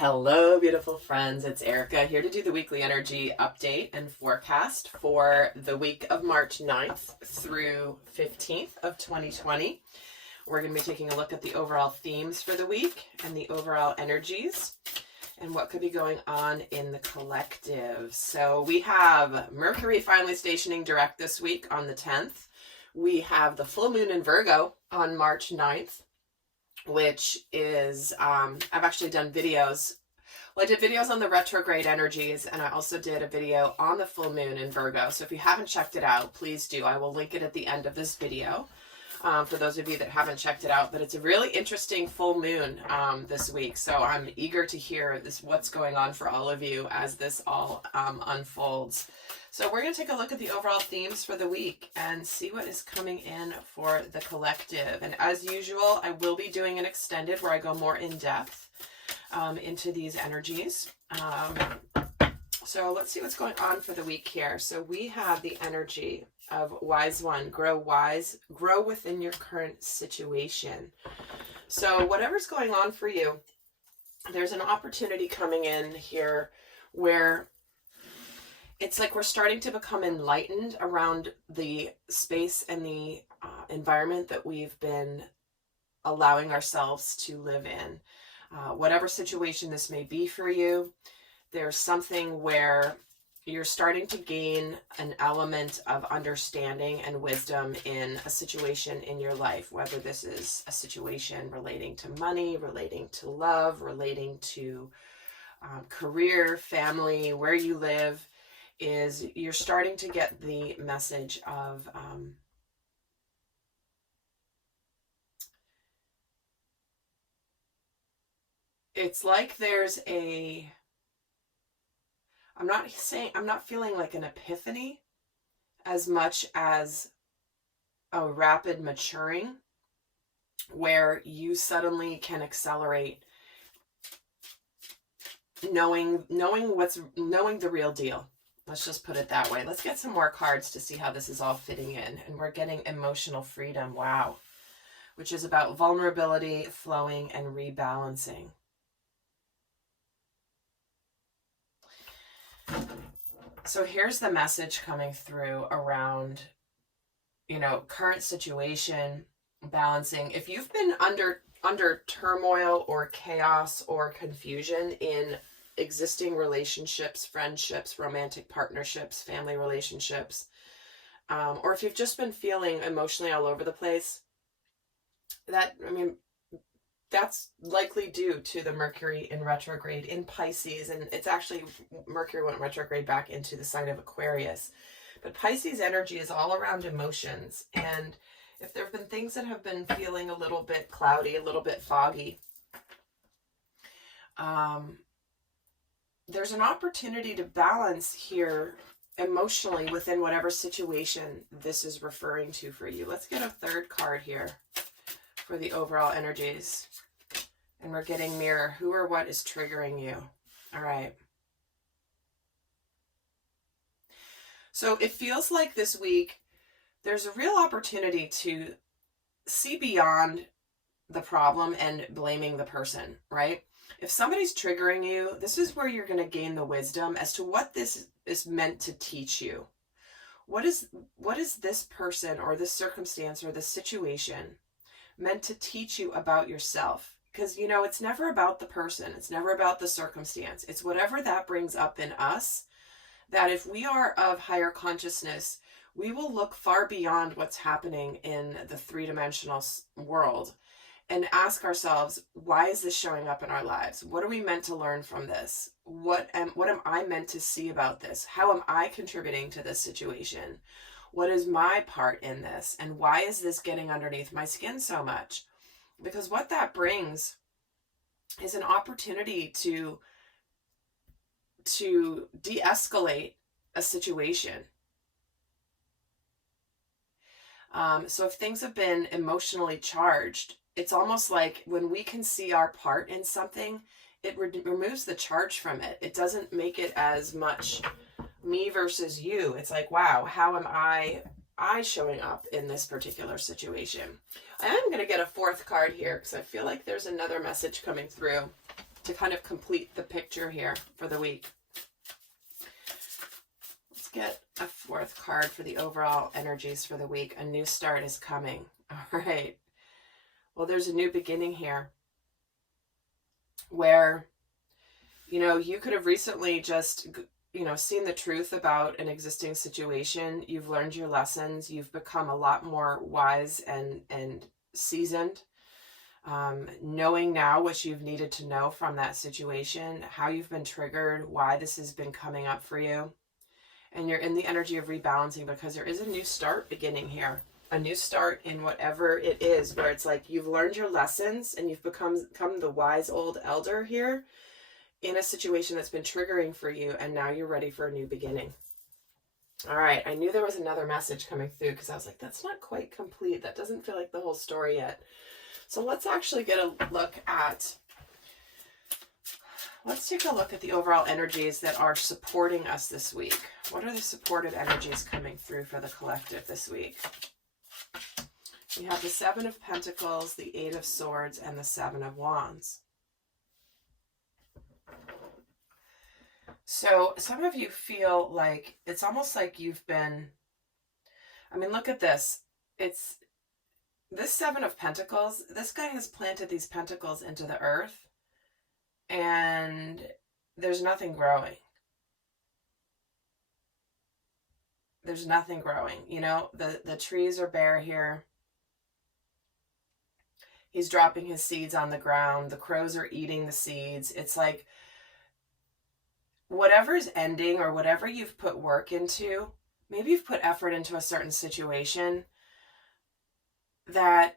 Hello, beautiful friends. It's Erika here to do the weekly energy update and forecast for the week of March 9th through 15th of 2020. We're going to be taking a look at the overall themes for the week and the overall energies and what could be going on in the collective. So we have Mercury finally stationing direct this week on the 10th. We have the full moon in Virgo on March 9th. Which is, I've actually done videos. Well, I did videos on the retrograde energies, and I also did a video on the full moon in Virgo. So if you haven't checked it out, please do. I will link it at the end of this video for those of you that haven't checked it out. But it's a really interesting full moon this week. So I'm eager to hear what's going on for all of you as this all unfolds. So we're going to take a look at the overall themes for the week and see what is coming in for the collective. And as usual, I will be doing an extended where I go more in depth into these energies. So let's see what's going on for the week here. So we have the energy of Wise One, grow wise, grow within your current situation. So whatever's going on for you, there's an opportunity coming in here where it's like we're starting to become enlightened around the space and the environment that we've been allowing ourselves to live in. Whatever situation this may be for you, there's something where you're starting to gain an element of understanding and wisdom in a situation in your life, whether this is a situation relating to money, relating to love, relating to career, family, where you live. Is you're starting to get the message of it's like there's a I'm not feeling like an epiphany as much as a rapid maturing where you suddenly can accelerate knowing the real deal. Let's just put it that way. Let's get some more cards to see how this is all fitting in. And we're getting emotional freedom. Wow. Which is about vulnerability, flowing, and rebalancing. So here's the message coming through around, current situation, balancing. If you've been under turmoil or chaos or confusion in existing relationships, friendships, romantic partnerships, family relationships, or if you've just been feeling emotionally all over the place, that's likely due to the Mercury in retrograde in Pisces. And it's actually, Mercury went retrograde back into the sign of Aquarius. But Pisces energy is all around emotions. And if there have been things that have been feeling a little bit cloudy, a little bit foggy, there's an opportunity to balance here emotionally within whatever situation this is referring to for you. Let's get a third card here for the overall energies. And we're getting mirror. Who or what is triggering you? All right. So it feels like this week there's a real opportunity to see beyond the problem and blaming the person, right? If somebody's triggering you, this is where you're going to gain the wisdom as to what this is meant to teach you. What is this person or this circumstance or this situation meant to teach you about yourself? Because, it's never about the person. It's never about the circumstance. It's whatever that brings up in us, that if we are of higher consciousness, we will look far beyond what's happening in the three-dimensional world and ask ourselves, why is this showing up in our lives? What are we meant to learn from this? What am I meant to see about this? How am I contributing to this situation? What is my part in this? And why is this getting underneath my skin so much? Because what that brings is an opportunity to de-escalate a situation. So if things have been emotionally charged, it's almost like when we can see our part in something, it removes the charge from it. It doesn't make it as much me versus you. It's like, wow, how am I showing up in this particular situation? I am going to get a fourth card here because I feel like there's another message coming through to kind of complete the picture here for the week. Let's get a fourth card for the overall energies for the week. A new start is coming. All right. Well, there's a new beginning here where, you know, you could have recently just, you know, seen the truth about an existing situation. You've learned your lessons. You've become a lot more wise and seasoned, knowing now what you've needed to know from that situation, how you've been triggered, why this has been coming up for you. And you're in the energy of rebalancing because there is a new start beginning here. A new start in whatever it is, where it's like you've learned your lessons and you've become the wise old elder here in a situation that's been triggering for you, and now you're ready for a new beginning. All right, I knew there was another message coming through because I was like, that's not quite complete. That doesn't feel like the whole story yet. So let's actually get a look at, let's take a look at the overall energies that are supporting us this week. What are the supportive energies coming through for the collective this week? We have the Seven of Pentacles, the Eight of Swords, and the Seven of Wands. So some of you feel like it's almost like you've been, I mean, look at this. It's this Seven of Pentacles. This guy has planted these pentacles into the earth and there's nothing growing. There's nothing growing. You know, the trees are bare here. He's dropping his seeds on the ground. The crows are eating the seeds. It's like whatever's ending or whatever you've put work into, maybe you've put effort into a certain situation that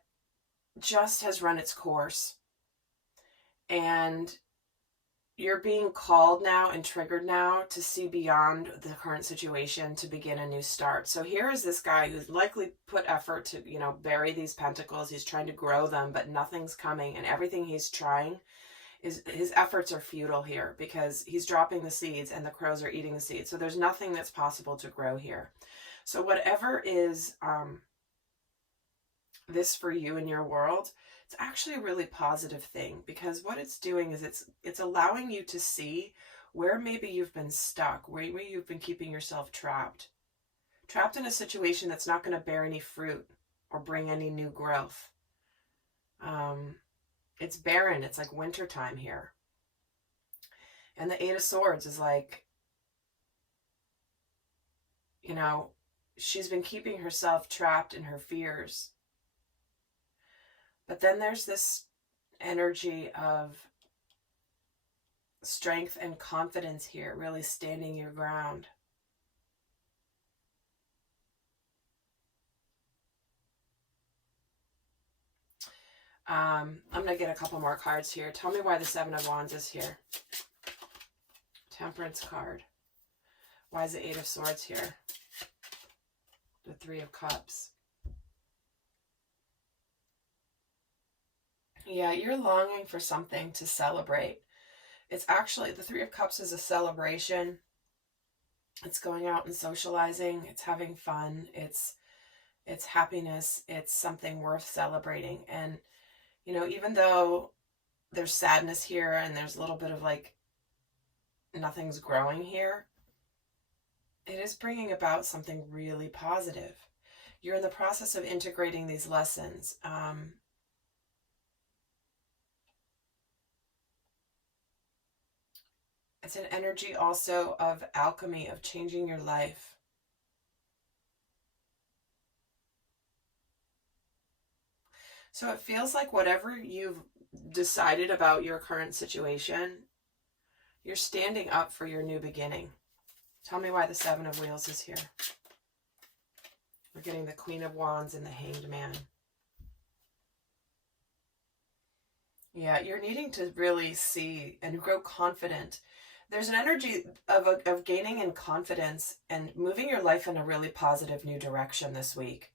just has run its course. And you're being called now and triggered now to see beyond the current situation to begin a new start. So here is this guy who's likely put effort to, you know, bury these pentacles. He's trying to grow them, but nothing's coming. And everything he's trying is, his efforts are futile here because he's dropping the seeds and the crows are eating the seeds. So there's nothing that's possible to grow here. So whatever is this for you in your world, it's actually a really positive thing because what it's doing is it's allowing you to see where maybe you've been stuck, where you've been keeping yourself trapped in a situation that's not going to bear any fruit or bring any new growth. It's barren. It's like wintertime here. And the Eight of Swords is like, you know, she's been keeping herself trapped in her fears. But then there's this energy of strength and confidence here, really standing your ground. I'm going to get a couple more cards here. Tell me why the Seven of Wands is here. Temperance card. Why is the Eight of Swords here? The Three of Cups. Yeah, you're longing for something to celebrate. It's actually, the Three of Cups is a celebration. It's going out and socializing. It's having fun. It's happiness. It's something worth celebrating. And, you know, even though there's sadness here and there's a little bit of like nothing's growing here, it is bringing about something really positive. You're in the process of integrating these lessons. It's an energy also of alchemy, of changing your life. So it feels like whatever you've decided about your current situation, you're standing up for your new beginning. Tell me why the Seven of Wheels is here. We're getting the Queen of Wands and the Hanged Man. Yeah, you're needing to really see and grow confident. There's an energy of gaining in confidence and moving your life in a really positive new direction this week.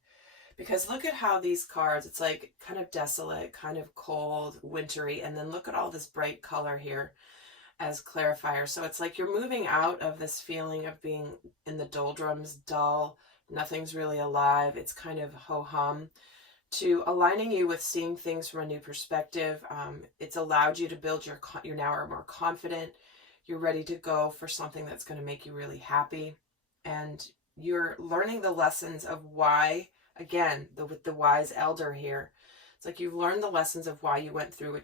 Because look at how these cards, it's like kind of desolate, kind of cold, wintry, and then look at all this bright color here as clarifier. So it's like you're moving out of this feeling of being in the doldrums, dull, nothing's really alive. It's kind of ho-hum, to aligning you with seeing things from a new perspective. It's allowed you to build you're now are more confident. You're ready to go for something that's going to make you really happy. And you're learning the lessons of why, again, with the wise elder here. It's like you've learned the lessons of why you went through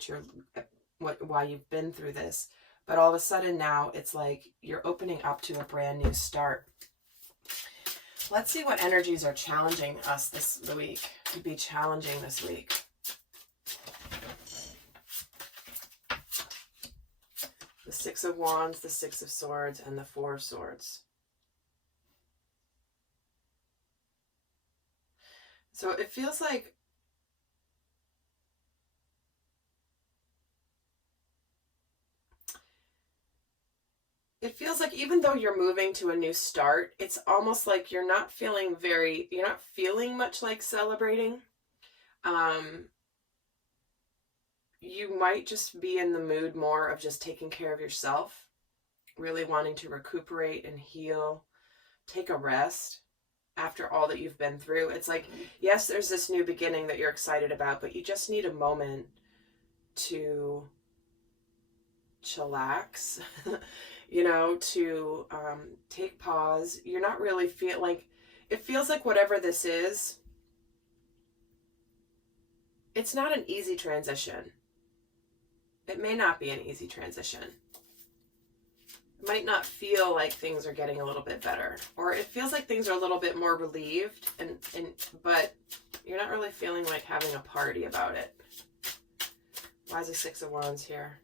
why you've been through this. But all of a sudden now it's like you're opening up to a brand new start. Let's see what energies are challenging us the week. Could be challenging this week. The Six of Wands, the Six of Swords, and the Four of Swords. So it feels like even though you're moving to a new start, it's almost like you're not feeling much like celebrating. You might just be in the mood more of just taking care of yourself, really wanting to recuperate and heal, take a rest after all that you've been through. It's like, yes, there's this new beginning that you're excited about, but you just need a moment to chillax, to take pause. You're not really it feels like whatever this is, it's not an easy transition. It may not be an easy transition. It might not feel like things are getting a little bit better, or it feels like things are a little bit more relieved, but you're not really feeling like having a party about it. Why is the Six of Wands here?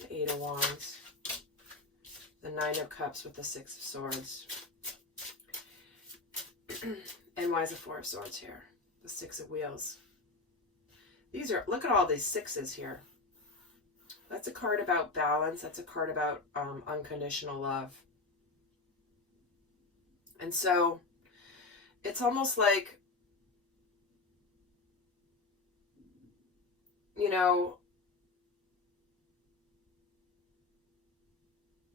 The Eight of Wands. The Nine of Cups with the Six of Swords. And why is the Four of Swords here? The Six of Wheels. Look at all these sixes here. That's a card about balance. That's a card about unconditional love. And so it's almost like,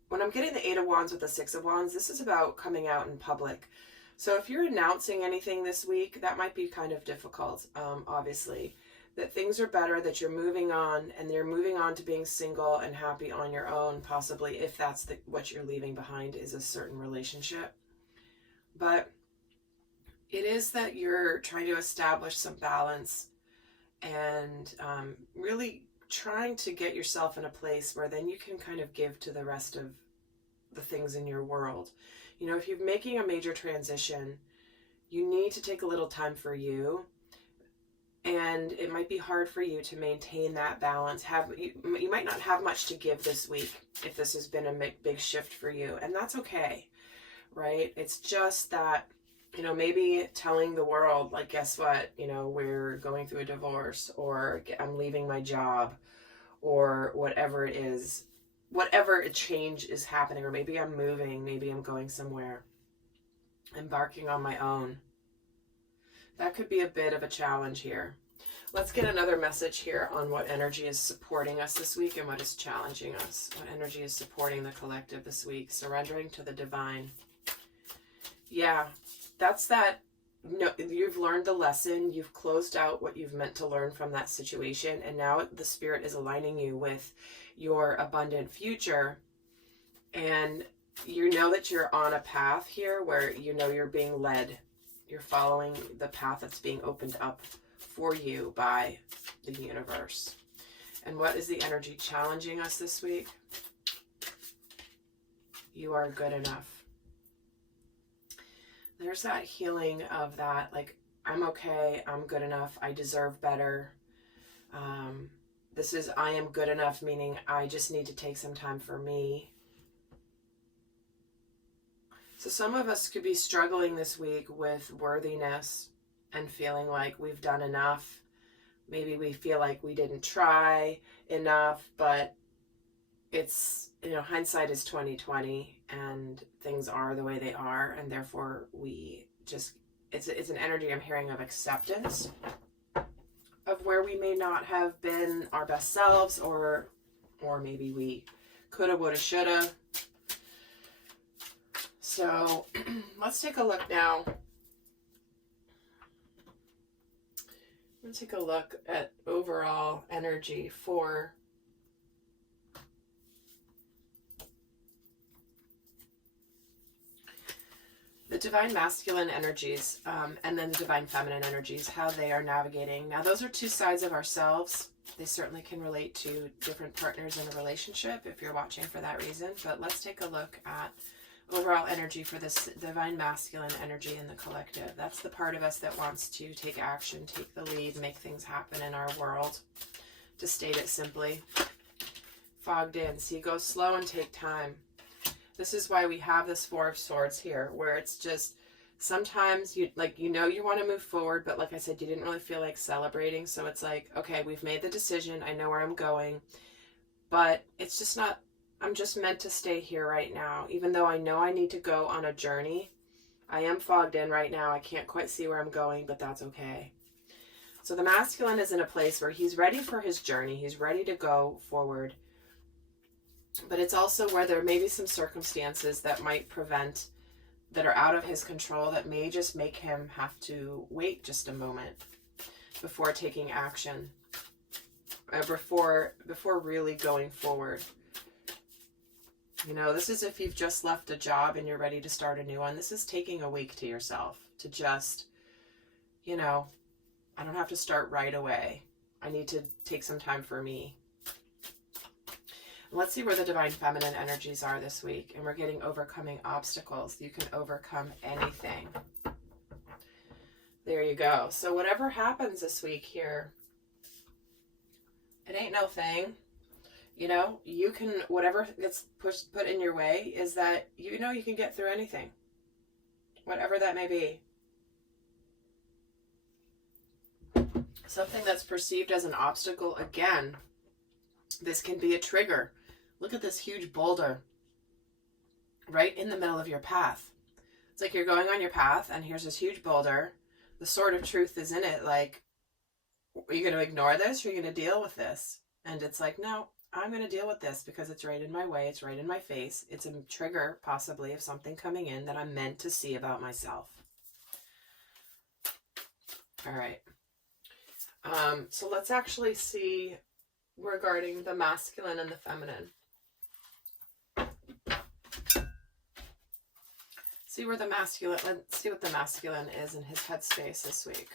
when I'm getting the Eight of Wands with the Six of Wands, this is about coming out in public. So if you're announcing anything this week, that might be kind of difficult, obviously. That things are better, that you're moving on, and you're moving on to being single and happy on your own, possibly, if that's what you're leaving behind is a certain relationship. But it is that you're trying to establish some balance and really trying to get yourself in a place where then you can kind of give to the rest of the things in your world. If you're making a major transition, you need to take a little time for you. And it might be hard for you to maintain that balance. You might not have much to give this week if this has been a big shift for you. And that's okay, right? It's just that, maybe telling the world, like, guess what? We're going through a divorce, or I'm leaving my job, or whatever it is, whatever a change is happening, or maybe I'm moving, maybe I'm going somewhere, embarking on my own. That could be a bit of a challenge here. Let's get another message here on what energy is supporting us this week and what is challenging us. What energy is supporting the collective this week? Surrendering to the divine. Yeah, that's that. You've learned the lesson. You've closed out what you've meant to learn from that situation. And now the Spirit is aligning you with your abundant future. And you know that you're on a path here where you're being led. You're following the path that's being opened up for you by the universe. And what is the energy challenging us this week? You are good enough. There's that healing of that, like, I'm okay, I'm good enough, I deserve better. I am good enough, meaning I just need to take some time for me. So some of us could be struggling this week with worthiness and feeling like we've done enough. Maybe we feel like we didn't try enough, but it's, hindsight is 20/20 and things are the way they are. And therefore it's an energy I'm hearing of acceptance of where we may not have been our best selves, or maybe we coulda, woulda, shoulda. So let's take a look now Let's take a look at overall energy for the divine masculine energies, and then the divine feminine energies, how they are navigating. Now, those are two sides of ourselves. They certainly can relate to different partners in a relationship if you're watching for that reason. But let's take a look at overall energy for this divine masculine energy in the collective. That's the part of us that wants to take action, take the lead, make things happen in our world. To state it simply, fogged in. See, go slow and take time. This is why we have this Four of Swords here, where it's just sometimes you you want to move forward, but like I said, you didn't really feel like celebrating. So it's like, okay, we've made the decision. I know where I'm going, but it's just not, I'm just meant to stay here right now. Even though I know I need to go on a journey, I am fogged in right now. I can't quite see where I'm going, but that's okay. So the masculine is in a place where he's ready for his journey. He's ready to go forward. But it's also where there may be some circumstances that might prevent, that are out of his control, that may just make him have to wait just a moment before taking action, before really going forward. You know, this is if you've just left a job and you're ready to start a new one. This is taking a week to yourself to just, you know, I don't have to start right away. I need to take some time for me. Let's see where the divine feminine energies are this week. And we're getting overcoming obstacles. You can overcome anything. There you go. So whatever happens this week here, it ain't no thing. You know, you can, whatever gets put in your way is that, you know, you can get through anything. Whatever that may be. Something that's perceived as an obstacle, again, this can be a trigger. Look at this huge boulder right in the middle of your path. It's like you're going on your path and here's this huge boulder. The sword of truth is in it. Like, are you going to ignore this? Or are you going to deal with this? And it's like, no, I'm going to deal with this because it's right in my way. It's right in my face. It's a trigger possibly of something coming in that I'm meant to see about myself. All right. So let's actually see regarding the masculine and the feminine. See where the masculine, let's see what the masculine is in his headspace this week.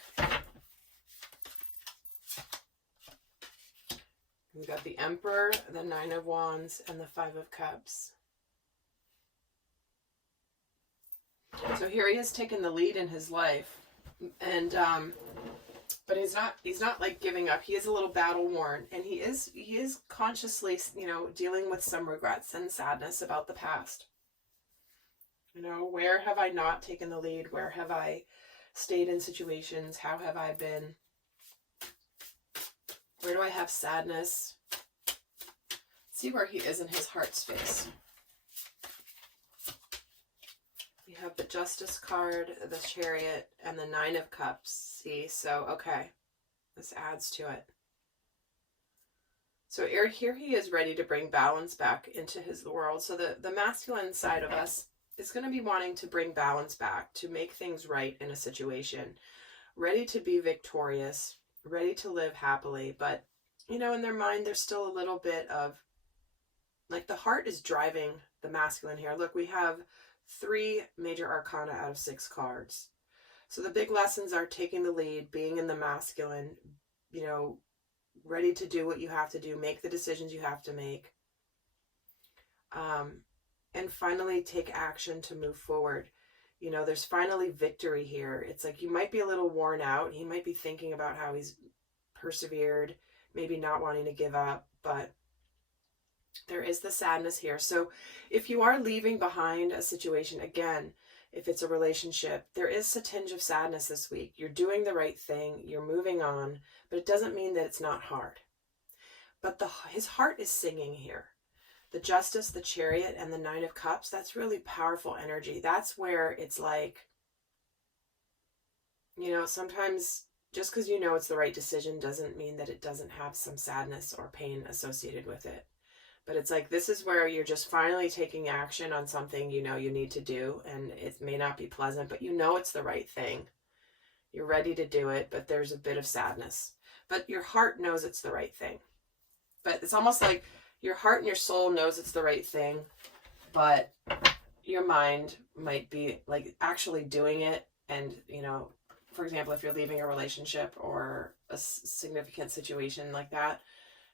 We've got the Emperor, the Nine of Wands, and the Five of Cups. So here he is taking the lead in his life. And but he's not like giving up. He is a little battle worn, and he is consciously, you know, dealing with some regrets and sadness about the past. You know, where have I not taken the lead? Where have I stayed in situations? How have I been? Where do I have sadness? See where he is in his heart space. We have the Justice card, the Chariot, and the Nine of Cups. See, so, okay. This adds to it. So here he is ready to bring balance back into his world. So the masculine side of us is going to be wanting to bring balance back, to make things right in a situation. Ready to be victorious, ready to live happily. But, you know, in their mind, there's still a little bit of, like, the heart is driving the masculine here. Look, we have 3 major arcana out of 6 cards. So the big lessons are taking the lead, being in the masculine, you know, ready to do what you have to do, make the decisions you have to make. And finally take action to move forward. You know, there's finally victory here. It's like you might be a little worn out. He might be thinking about how he's persevered, maybe not wanting to give up, but there is the sadness here. So if you are leaving behind a situation, again, if it's a relationship, there is a tinge of sadness this week. You're doing the right thing. You're moving on, but it doesn't mean that it's not hard. But his heart is singing here. The Justice, the Chariot, and the Nine of Cups, that's really powerful energy. That's where it's like, you know, sometimes just because you know it's the right decision doesn't mean that it doesn't have some sadness or pain associated with it. But it's like, this is where you're just finally taking action on something you know you need to do. And it may not be pleasant, but you know it's the right thing. You're ready to do it, but there's a bit of sadness. But your heart knows it's the right thing. But it's almost like your heart and your soul knows it's the right thing, but your mind might be like actually doing it. And, you know, for example, if you're leaving a relationship or a significant situation like that,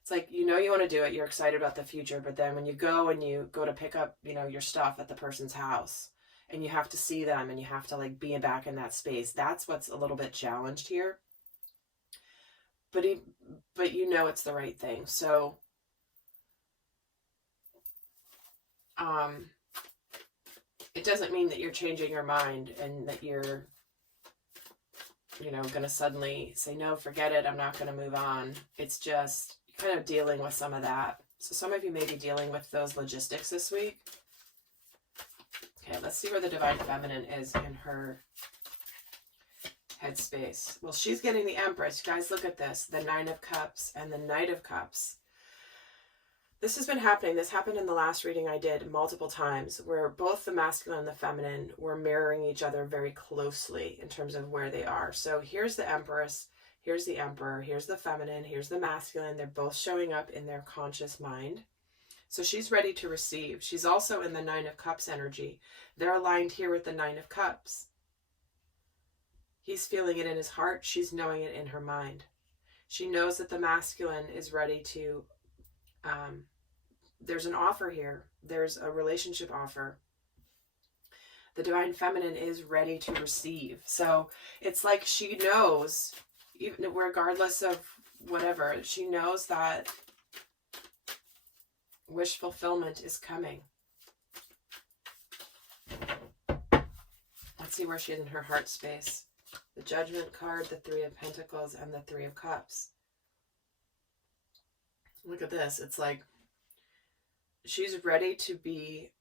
it's like, you know, you want to do it. You're excited about the future. But then when you go to pick up, you know, your stuff at the person's house, and you have to see them and you have to like be back in that space, that's what's a little bit challenged here. But you know it's the right thing. So it doesn't mean that you're changing your mind and that you're, you know, going to suddenly say, no, forget it, I'm not going to move on. It's just kind of dealing with some of that. So some of you may be dealing with those logistics this week. Okay, let's see where the Divine Feminine is in her headspace. Well, she's getting the Empress. Guys, look at this. The Nine of Cups and the Knight of Cups. This has been happening. This happened in the last reading I did multiple times, where both the masculine and the feminine were mirroring each other very closely in terms of where they are. So here's the Empress, here's the Emperor, here's the feminine, here's the masculine. They're both showing up in their conscious mind. So she's ready to receive. She's also in the Nine of Cups energy. They're aligned here with the Nine of Cups. He's feeling it in his heart. She's knowing it in her mind. She knows that the masculine is ready to there's an offer here. There's a relationship offer. The Divine Feminine is ready to receive. So it's like she knows, even regardless of whatever, she knows that wish fulfillment is coming. Let's see where she is in her heart space. The Judgment card, the Three of Pentacles, and the Three of Cups. Look at this. It's like she's ready to be,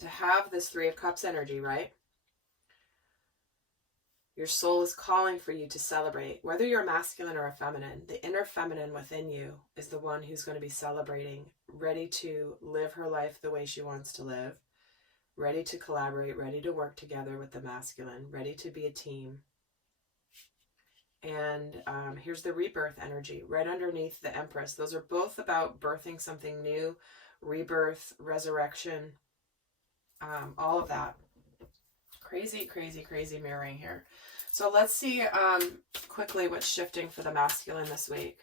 to have this Three of Cups energy, right? Your soul is calling for you to celebrate. Whether you're a masculine or a feminine, the inner feminine within you is the one who's going to be celebrating, ready to live her life the way she wants to live, ready to collaborate, ready to work together with the masculine, ready to be a team. And here's the rebirth energy right underneath the Empress. Those are both about birthing something new, rebirth, resurrection, all of that. Crazy, crazy, crazy mirroring here. So let's see quickly what's shifting for the masculine this week.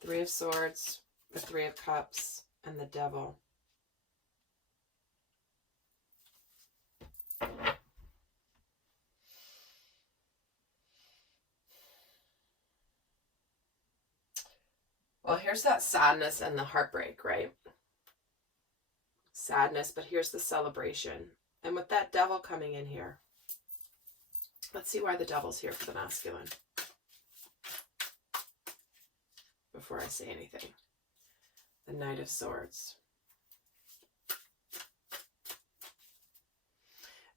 Three of Swords, the Three of Cups, and the Devil. Well, here's that sadness and the heartbreak, right? Sadness, but here's the celebration. And with that Devil coming in here, let's see why the Devil's here for the masculine before I say anything. The Knight of Swords.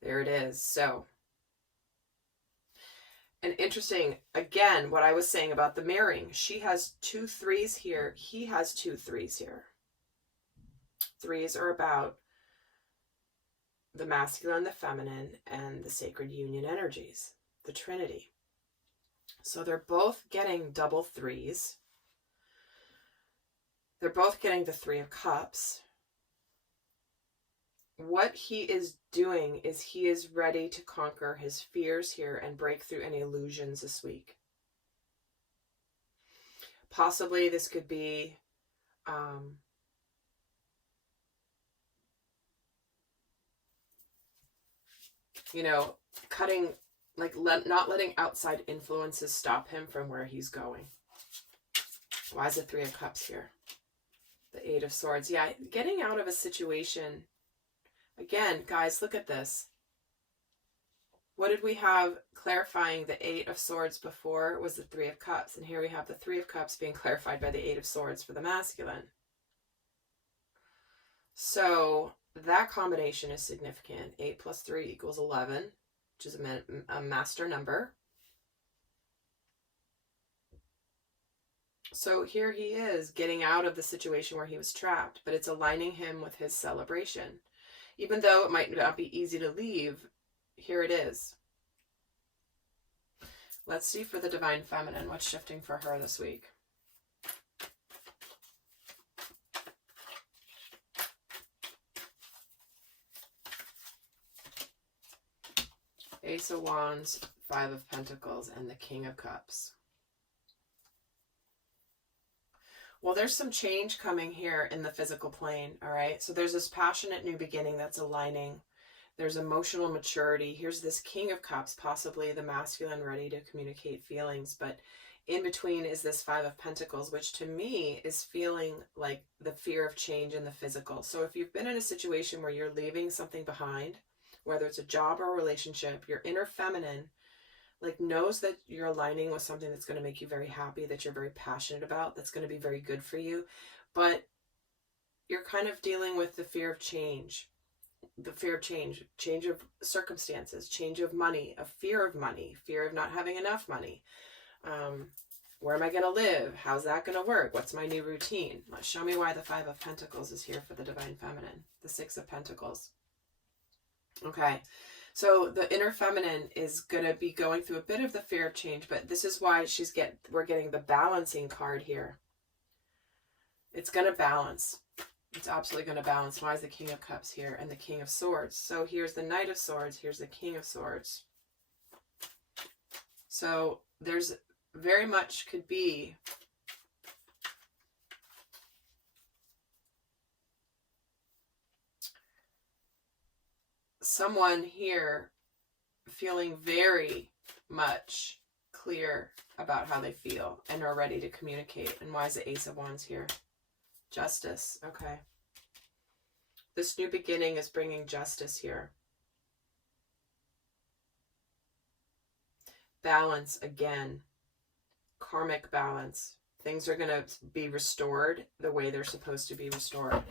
There it is. So, and interesting, again, what I was saying about the mirroring. She has 2 3s here. He has 2 3s here. 3s are about the masculine, the feminine, and the sacred union energies, the Trinity. So they're both getting double 3s. They're both getting the Three of Cups. What he is doing is he is ready to conquer his fears here and break through any illusions this week. Possibly this could be you know, cutting, like not letting outside influences stop him from where he's going. Why is the Three of Cups here? The Eight of Swords. Yeah, getting out of a situation. Again, guys, look at this. What did we have clarifying the Eight of Swords before? Was the Three of Cups. And here we have the Three of Cups being clarified by the Eight of Swords for the masculine. So that combination is significant. 8 plus 3 equals 11, which is a master number. So here he is getting out of the situation where he was trapped, but it's aligning him with his celebration. Even though it might not be easy to leave, here it is. Let's see for the Divine Feminine, what's shifting for her this week. Ace of Wands, Five of Pentacles, and the King of Cups. Well, there's some change coming here in the physical plane, all right? So there's this passionate new beginning that's aligning. There's emotional maturity. Here's this King of Cups, possibly the masculine, ready to communicate feelings. But in between is this Five of Pentacles, which to me is feeling like the fear of change in the physical. So if you've been in a situation where you're leaving something behind, whether it's a job or a relationship, your inner feminine like knows that you're aligning with something that's going to make you very happy, that you're very passionate about, that's going to be very good for you. But you're kind of dealing with the fear of change. The fear of change of circumstances, change of money, a fear of money, fear of not having enough money. Where am I going to live? How's that going to work? What's my new routine? Show me why the Five of Pentacles is here for the Divine Feminine. The Six of Pentacles. Okay, so the inner feminine is going to be going through a bit of the fear of change, but this is why we're getting the balancing card here. It's going to balance. It's absolutely going to balance. Why is the King of Cups here and the King of Swords? So here's the Knight of Swords. Here's the King of Swords. So there's very much could be someone here feeling very much clear about how they feel and are ready to communicate. And why is the Ace of Wands here? Justice. Okay. This new beginning is bringing justice here. Balance again. Karmic balance. Things are going to be restored the way they're supposed to be restored.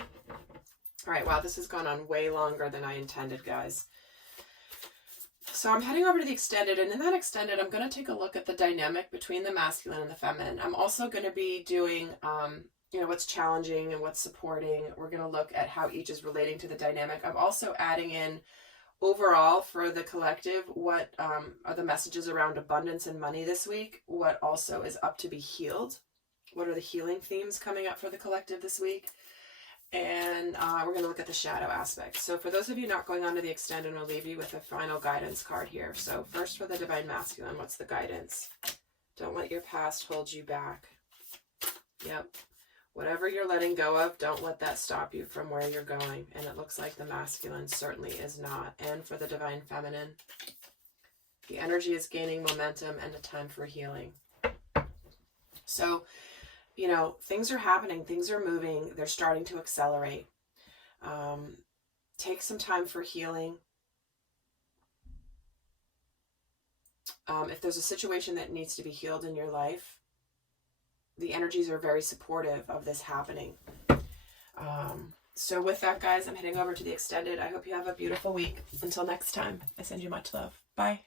All right, wow, this has gone on way longer than I intended, guys. So I'm heading over to the extended, and in that extended, I'm going to take a look at the dynamic between the masculine and the feminine. I'm also going to be doing, what's challenging and what's supporting. We're going to look at how each is relating to the dynamic. I'm also adding in overall for the collective, what are the messages around abundance and money this week? What also is up to be healed? What are the healing themes coming up for the collective this week? And we're going to look at the shadow aspect. So for those of you not going on to the extended, I'll leave you with a final guidance card here. So first for the Divine Masculine, what's the guidance? Don't let your past hold you back. Yep. Whatever you're letting go of, don't let that stop you from where you're going. And it looks like the masculine certainly is not. And for the Divine Feminine, the energy is gaining momentum and a time for healing. So, things are happening, things are moving, they're starting to accelerate. Take some time for healing. If there's a situation that needs to be healed in your life, the energies are very supportive of this happening. So with that, guys, I'm heading over to the extended. I hope you have a beautiful week. Until next time, I send you much love. Bye.